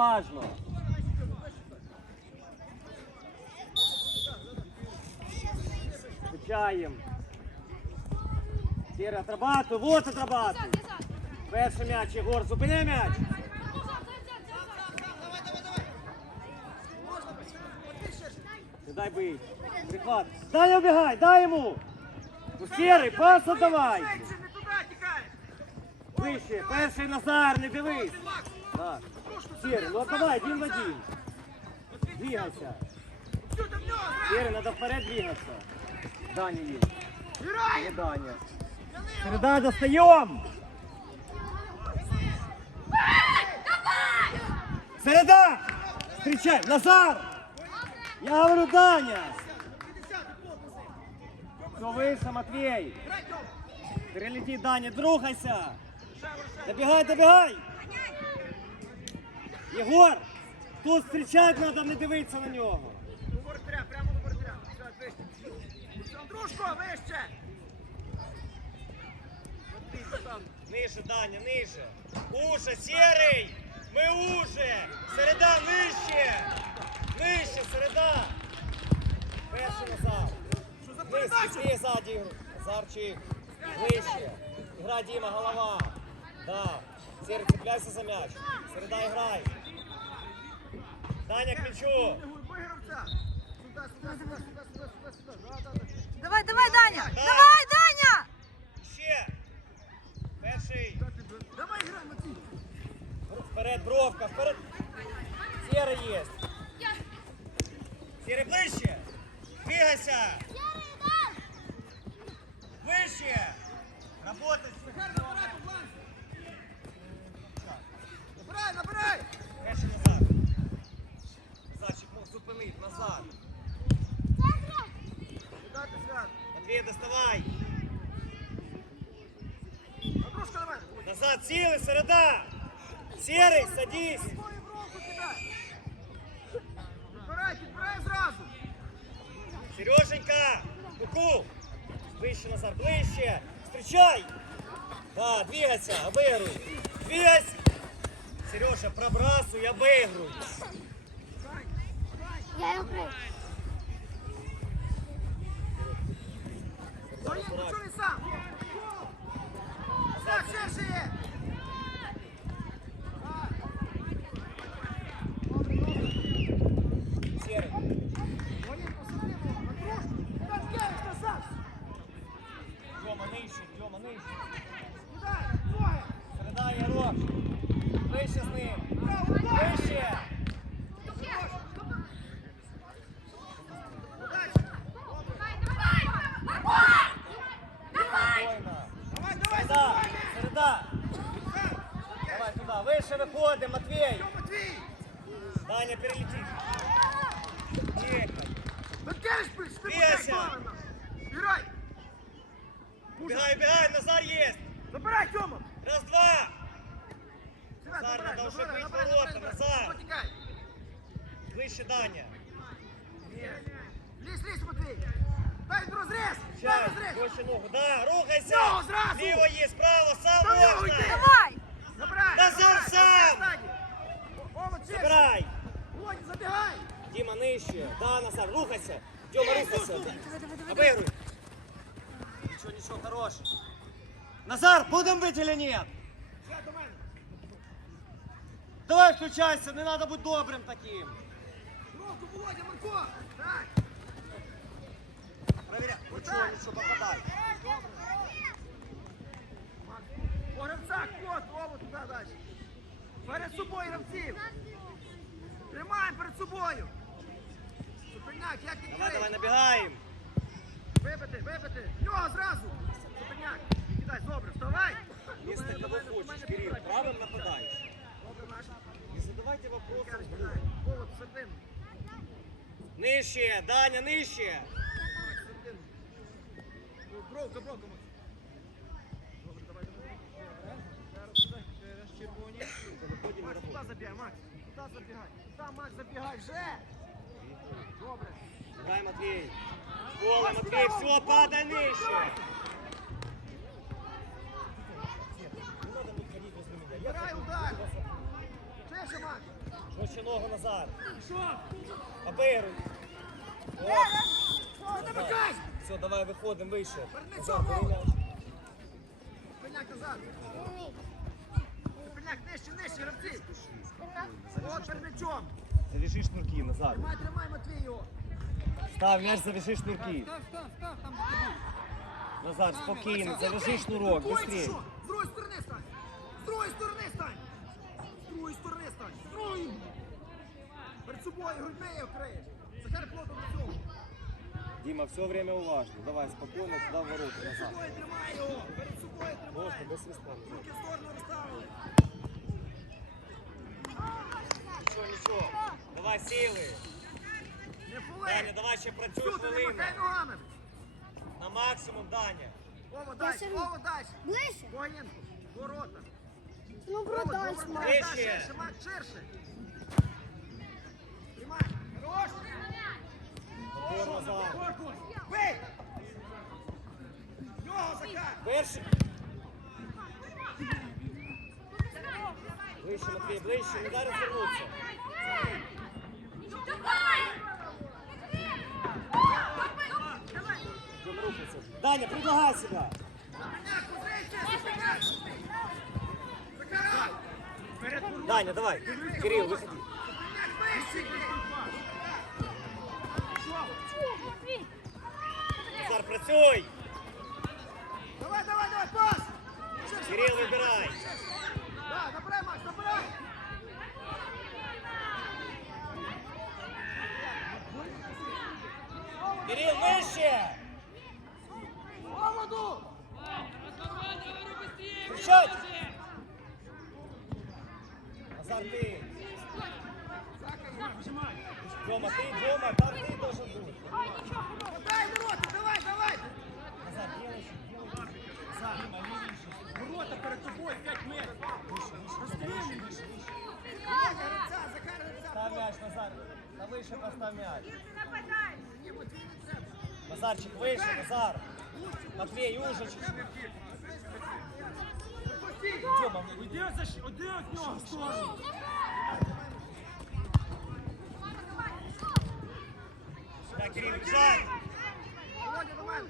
Важно. Включаємо. Сіра, отрабатуй, вот отрабатуй. Перший м'яч, Єгор, зупини м'яч. Не дай бить. Прихват. Дай убегай, дай ему. Ну, Серый, пас отдавай. Вище, перший Назар, не дивись. Так. Серый, ну отдавай, один в один. Двигайся. Сюди в нього! Серый, надо вперед двигаться. Даня есть. Не Грає! Даня. Среда, достаем! Среда! Встречай! Назар! Я говорю, Даня! Все выше, Матвей! Перелети, Даня, другайся! Добегай, добегай! Єгор! Тут встречать надо, не дивитися на нього. До воротаря, прямо до воротаря. Андрушко, вище! Ниже, Даня, ниже. Уже, серий! Ми уже! Середа нижче! Нижче, середа! Перший Назар. Що за Низ, передача? пішли ззаді. Назарчик. Вище. Гра Діма, голова. Да. Серий, цепляйся за м'яч. Середа грай. Да, да, да. Давай, давай, Даня! Так. Давай, Даня! Ще. Перший. Давай грай, Матвій. Вперед, бровка, вперед. Серый есть. Серый ближче. Двигайся. Выше. Работай. Захар, набирай флангу. Набирай, набирай! Перший зупинить, назад. Андрій, доставай. Назад, сіли, середа. Серый, садись. Сереженька, куку. Ближче, Назар, ближче. Встречай. Да, двигайся, обыгрывай. Двигайся. Сережа, пробрасывай, обыгрывай. Я його прийду. Ой, ну Правильно. Грай. Бегай, бегай, Назар есть. Забирай, Тьома. Раз, два. Назар, забирай, надо уже ворота, забирай, Назар. Выше, Даня. Ні. Лізь, лізь, Матвій. Дай розріз. Дай розріз. больше ногу. Да, рухайся. Ногу сразу. Лево есть, право, сам Да можно. Давай! Забирай. Назар сам. забирай. О, Забирай. Дима, нижче. Да, Назар, рухайся. Тёма, рухайся. Давай, давай, давай. Обыгрывай. Ничего, ничего, хорош. Назар, будем бить или нет? Ще до мене. Давай включайся, не надо быть добрым таким. Руку, Володя, Марко. Так. Проверяй. Ничего, ничего, попадай. По гравцях, кот, Вова, туди далі. Перед собою гравців. Тримаємо перед собою. Суперняк, як Давай, відкрий. давай, набегаем. Вибити, вибити. В Нього зразу. Суперняк. Кидай, добре, вставай. Если До ты мене, кого до мене, до хочешь, мене Кирилл, підбирай. правым нападаешь. Добре, наш. Не задавайте вопросы. Кирич, кидай. Вова, в середину. Нижче, Даня, нижче. В середину. Ну, Бровка, бровка, Макс. Добре, давай, давай. Зараз сюди, через червоні. Выходим на Макс, туди работу. забігай, Макс. Туди забігай. Туди, Макс, забігай вже. Добре. Давай, Матвей. Кола, Матвей, все, падай нижче. Вище ногу назад. Обируй. Все, давай виходимо вище. Назад, назад. Пеняк нижче, нижче, гравці. От перед. Завяжи шнурки назад. Тримай, тримай, Матвій його. Став м'яч, завяжи шнурки. Став, став, став, там. Назад, спокійно, завяжи шнурок, быстрее. З другої сторони стань. З другої сторони стань. З другої сторони стань. З другої. Перед собою грудьми його криєш. Захар плотом до цього. Дима, все время уважно. Давай, спокойно, туда в ворота, Перед собою тримай його. Перед собою тримай. без свиста. Руки в сторону Давай, сили. Не Даня, давай ще працюй Всюди не хвилину. махай ногами. На максимум, Даня. Вова, дальше, Василь. Вова, дальше. Ближче. Воєнку. Ворота. Ну, Вова, продай, добре, смак. Ближче. Ширше, Мак, ширше. Тримай. Хорош. Упор назад. Бий. Його, Захар. Перший. Ближче, Матвій, ближче, не дай розвернутися. Даня, предлагай себя. Пеняк, позиція, Захар. Захар. Перед воротами. Даня, давай. Кирилл, выходи. Пеняк, вище. Назар, працюй. Давай, давай, давай, пас. Ширше, Кирилл, Макс, выбирай. ширше. Да, набирай, Макс, набирай. Кирилл, выше. Молоду. Кричать. Назар, ты. Дема, ты, Дема, там ты должен быть. Дай ворота, давай, давай. Назар, делай, делай. Назар, Дима, не выше. Ворота перед тобою 5 метрів. Розстрілюй. Захар, гравця, Захар, гравця. Став мяч, Назар. На выше поставь мяч. Ні, Матвій, не треба. Назарчик, выше, Назар. Матвей, уже чуть-чуть. Пустіть. Дема, Іди за щ- іди від нього в сторону. сюда, Кирилл, бежать. Володя, до мене.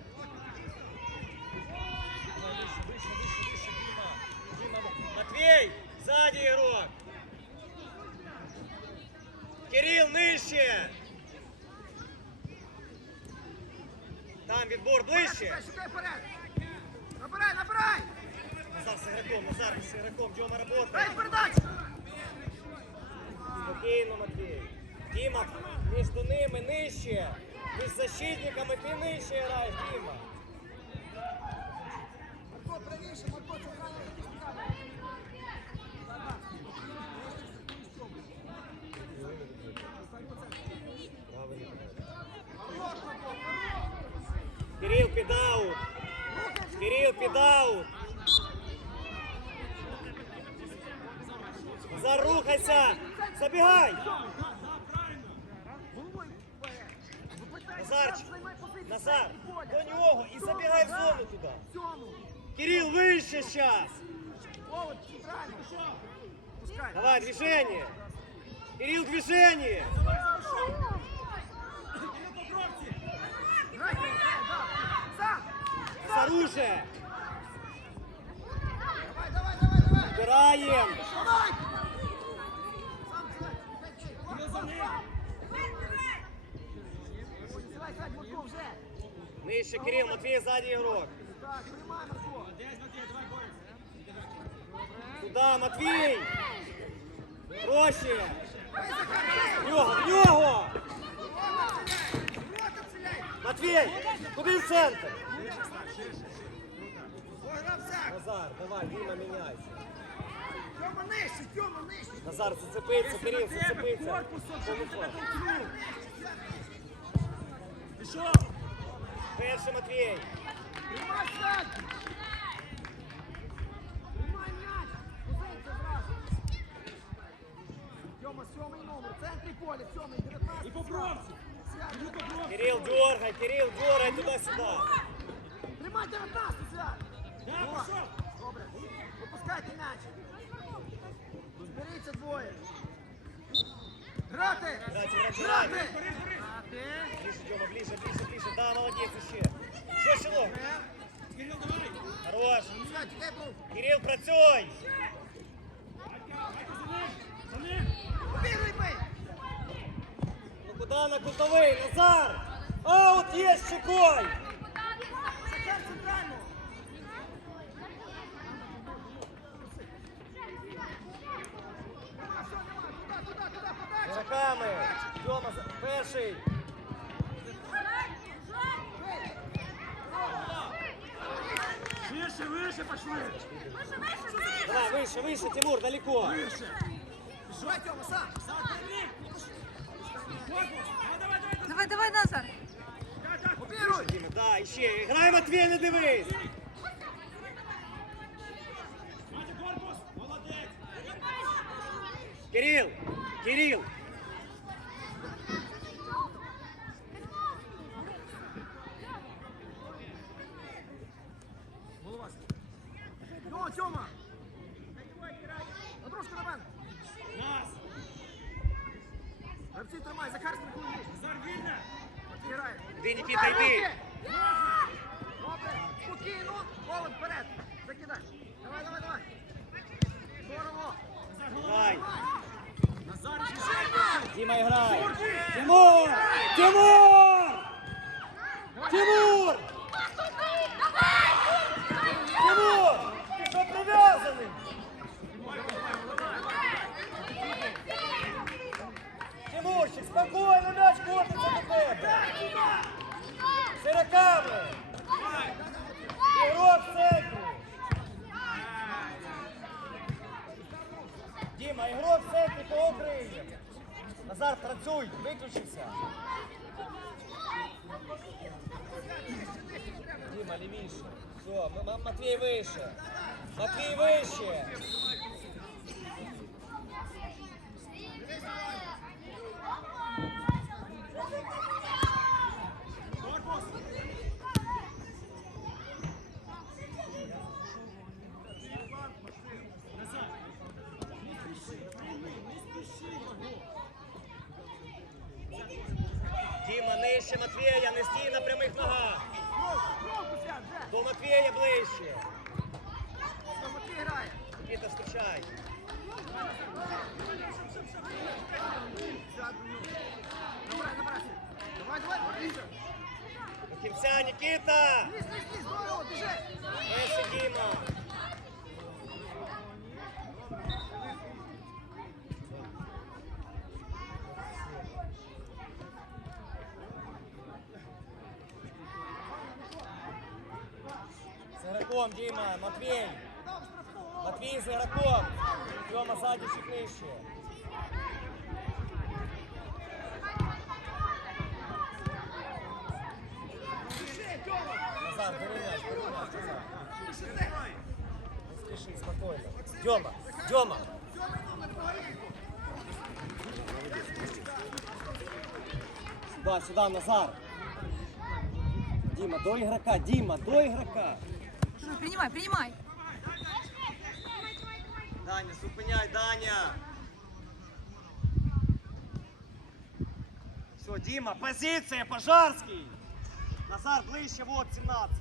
Выше, выше, выше, выше, Дима. Дима, Матвей, сзади игрок. Кирилл, нижче. Там відбор ближче. Шукай, вперед. Набирай, набирай. Назар с игроком, Назар с Дьома робота. Дай передачу. Спокійно, Матвій. Діма, між ними нижче. Між защитниками ти нижче граєш, Діма. Марко, правіше, Марко, це захисник. Кирил, підаут. Кирил, підаут. Зарухайся. Забігай. Головою вперед. Випитай, Назарчик, займай позицію. Назар, Поля. до нього і забігай в зону туди. Сьому. Кирил, вище зараз. Вова, центральний. Пускай. Давай, движение. Кирилл, движение. Грай, грай, да. Сам. С оружия. Давай, давай, давай, давай. Убираем. Давай. Сам, давай. За ним. Давай, давай, Марко, вже. Нижче, игрок. Так, приймай, Марко. Туда, Матвей. Проще. В нього, в нього. Матвей, куди в центр? Назар, давай, Дима, меняйся. Тьома нижче, Тьома нижче. Назар, зацепиться, Кирилл, зацепиться. Пішов. Перший Матвей. Приймай сад. Приймай м'яч. Позиція зразу. Тьома, сьомий номер. Центрі поля, сьомий, 19. І по бровці. Кирилл, дергай, Кирилл, дергай туда-сюда. Тримай 19, свят. О, Добре. Випускайте м'яч. Зберіться двоє. Грати! Грати! Ближе, Дема, ближе, ближе, ближе. Да, молодец еще. Що ще лов? Хорош. Свят, іди, був! Кирил, працюй. Обігруй, бий! Ну куда на кутовий? Назар! Аут є щекой! туди, подача! Руками. Дьома, за- перший. Выше, выше пошли! Давай, выше, выше, Тимур, далеко. Выше! Давай, Тьома, сам! Давай, давай, Назар. Обігруй! Дима, да, іще. Грай, Матвій, не дивись. Мати корпус! Гравці тримай, Захар страхує. Назар вільна! Матвій Нікіта, йди. Добре, спокійно, Олен, вперед. Закидай. Давай, давай, давай. Здорово. Давай. Назар! Дима, играй. Тимур! Тимур! Тимур! Тимур! Ти що прив'язаний? Тимурчик, котиться до тебе. Сироками. Діма, ігрок центрі кого прийняв? Назар, працюй. Діма, лівіше. Все, Матвій вище. Матвій вище. Корпус! Назар! Не спіши! Прийми! Не спіши його! Діма, нижче Матвія, не стій на прямих ногах. Кровку свят, вже. До Матвія ближче. Все, Матвій грає. Нікіта, встречай. Набирай, набирай. Давай, здорово, біжи. Діма. З ігроком, Діма, Матвій. Дав штрафного. Матвій з ігроком. Чуть нижче. Тьома. Назад, бери м'яч, бери м'яч, назад. Біжи ти. Не спіши, спокійно. Дьома, Дьома. Тьома, номер погорільку. Сюда, сюда, Назар. Дима, до игрока, Дима, до игрока. Принимай, принимай. Даня, зупиняй, Даня. Все, Дима, позиция, Пожарский. Назар, ближче, вот, 17.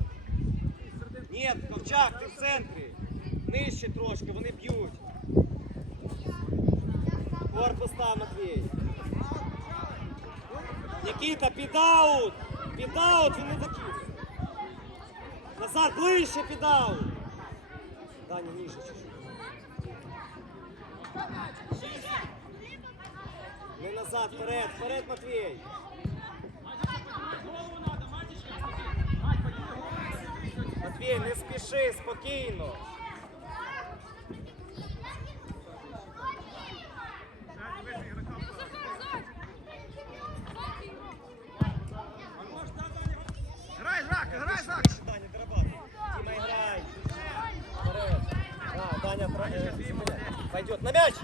Нет, Ковчак, ти в центрі. Нижче трошки, вони б'ють. Корпус там, Матвій. Нікіта, підаут! Підаут, він не закис. Назар, ближче підаут. Даня, ніже чуть-чуть. Не назад, вперед, вперед, Матвій. Матвій, не спіши, спокійно. Грай, Жак, грай, Жак. Даня, дорабатывай. Дима, играй. Вперед. Да, Даня, тро- э, зупиняй. пойдет на мяч.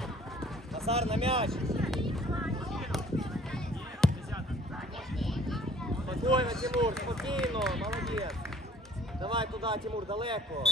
Назар на мяч. Спокойно, Тимур, спокійно, молодець. Давай туди, Тимур, далеко.